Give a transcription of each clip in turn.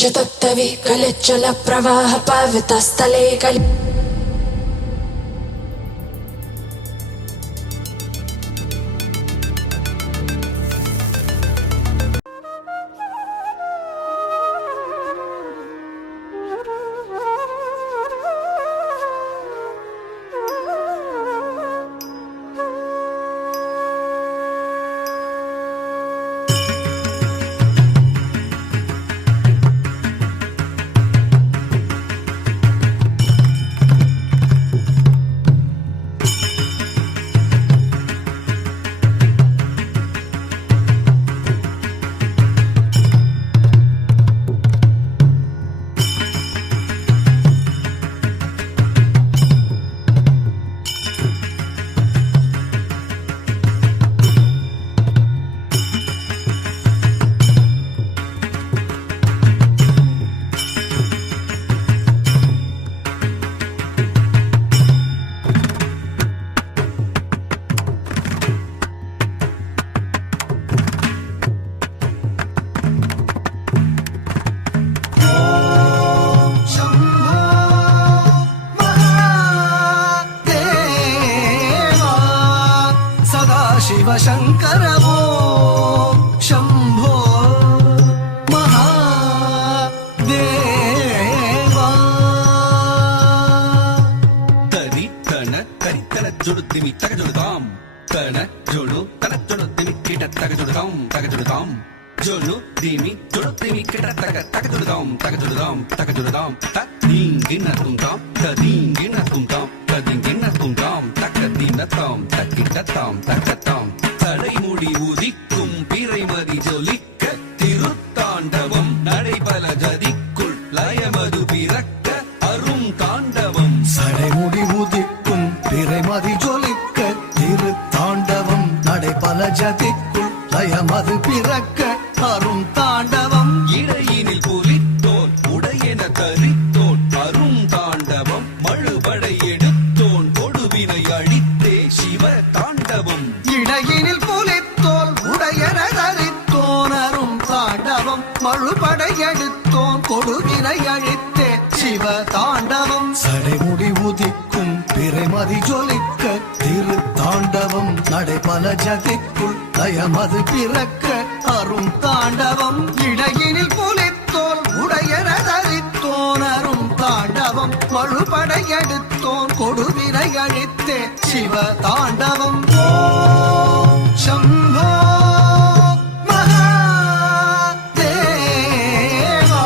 चतत्तवि कलिचल प्रवाह पावितस्थले कलि शिवशङ्कर ॐ शम्भो महादेवा तरि तन जुडुद्दिमि तगजुडुदाम तन जुडु तन जुडुद्दिमि किट तगजुडुदाम जुडु दिमि जुडुद्दिमि किट तगजुडुदाम तगजुडुदाम तदींगिन तुंदाम तदींगिन तुंदाम तकदीनताम तकिटताम तकताम தடைமுடி உதிக்கும் பிறைமதி ஜொலிக்க திருத்தாண்டவம் நடைபல ஜதிக்குள் லயமது பிறக்க அரும் தாண்டவம் சடைமுடி உதிக்கும் பிறைமதி ஜொலிக்க திருத்தாண்டவம் நடைபல ஜதிக்குள் லயமது பிறக்க அரும் தாண்டவம் இடையினில் புலித்தோன் உடையென தரித்தோன் அரும் தாண்டவம் மழுபடை எடுத்தோன் கொடுவினை அழித்தே சிவ தாண்டவம் இடையினில் புலித்தோல் உடையன தரித்தோன் அரும் தாண்டவம் மழுபடை எடுத்தோன் கொடுவினை அழித்தே சிவ தாண்டவம் சடைமுடி உதிக்கும் பிறைமதி ஜொலிக்க திருத்தாண்டவம் நடைபல ஜதிக்குள் லயமது பிறக்க அரும் தாண்டவம் இடையினில் புலித்தோல் உடையன தரித்தோன் அரும் தாண்டவம் மழுபடை எடுத்தோன் கொடுவினை அழித்தே சிவ தாண்டவம் ஓம் சம்போ மகாதேவா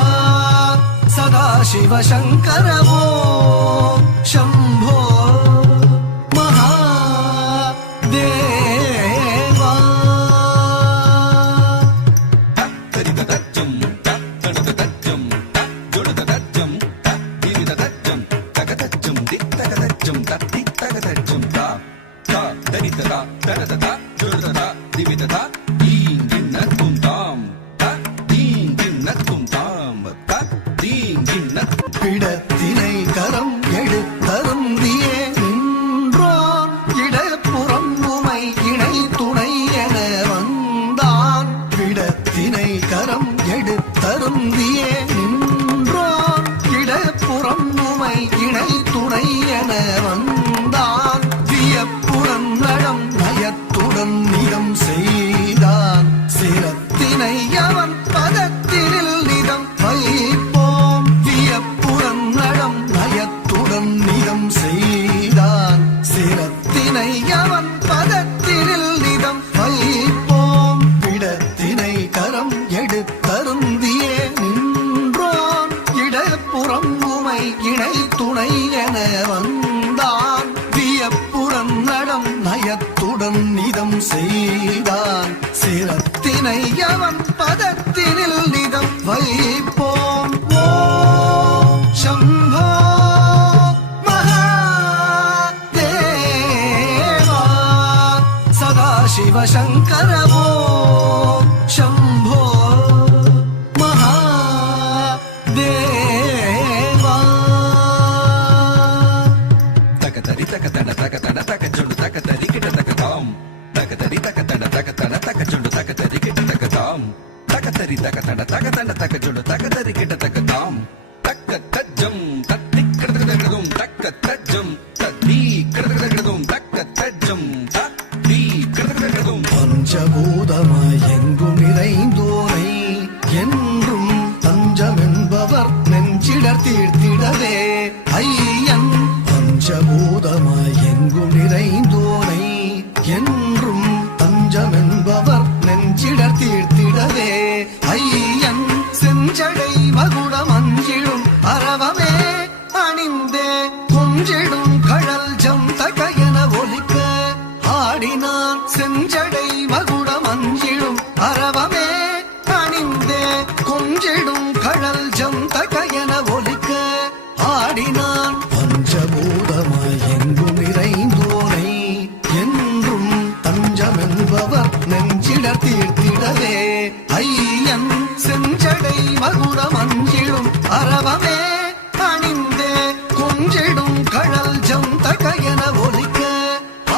சதாசிவசங்கர ஓம் சம்போ மகாதேவா தரிததஜம் தனததஜம் ஜொடுததஜம் திரிததஜம் தகதஜம் தித்தகதஜம் தத்தித்தகதஜம் தா தரிததா தனததா ஜொடுததா திவிததா தீங்கின்ன துந்தாம் தீங்கின்ன துந்தாம் தீங்கின்ன பிடத்தினை கரம் எடுத்தருந்தியே நின்றோன் இடப்புறம் உமை இணை துணை என வந்தான் பிடத்தினை கரம் எடுத்தருந்தியே நின்றோன் இடப்புறம் உமை இணை துணை என வந்தான் வியப்புடன் நடம் நயத்துடன் நிதம் செய்தான் சிரத்தினை அவன் பதத்தினில் நிதம் வைப்போம் வியப்புடன் நடம் நயத்துடன் நிதம் செய்தான் சிரத்தினை அவன் பதத்தினில் நிதம் வைப்போம் பிடத்தினை கரம் எடுத்தருந்தியே நின்றோன் இடப்புறம் உமை இணை துணை என வந்தான் வியப்புடன் நடம் நயத்துடன் நிதம் செய்தான் சிரத்தினை அவன் பதத்தினில் நிதம் வைப்போம் ஓம் சம்போ மகாதேவா சதாசிவசங்கர ஓம் சம்போ மகாதேவா தகதரி தகதன தகதன தகஜொடு தகதரி கிட்ட தகதாம் தகதரி தகதன தகதன தகஜொடு தகதரி கிட்ட தகதாம் தகதரி தகதன தகதன தகஜொடு தகதரி கிட்ட தக்க தாம் தக்க தஜம் தத்தி கிடதும் தக்க தஜம் தத்தி கிடதும் தக்க தஜம் தத்தி கிடதும் பஞ்சபூதமாய் எங்கும் நிறைந்தோனை என்றும் தஞ்சம் என்பவர் நெஞ்சிடர் தீர்த்திடவே ஐயன் பஞ்சபூதமாய் எங்கும் நிறைந்தோனை என்றும் தஞ்சம் என்பவர் நெஞ்சிடர் தீர்த்திடவே ஐயன் செஞ்சடை மகுடம் அஞ்சிடும் அரவமே அணிந்தே கொஞ்சிடும் கழல் ஜம் தகையன ஒலிக்க ஆடினான் செஞ்சடை மகுடம் அஞ்சிடும் அரவமே அணிந்தே கொஞ்சிடும் கழல் ஜம் தகையன ஒலிக்க ஆடினான் பஞ்சபூதமாய் எங்கும் நிறைந்தோனை என்றும் தஞ்சம் என்பவர் நெஞ்சிடர் தீர்த்திடவே ஐயன் செஞ்சடை மகுடம் அஞ்சிடும் அரவமே அணிந்தே கொஞ்சிடும் கழல் ஜம் தகையன ஒலிக்க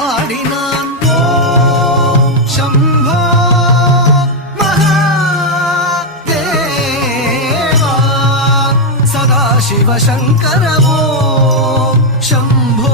ஆடினான் ஓம் சம்போ மகாதேவா சதாசிவ சங்கர ஓம் சம்போ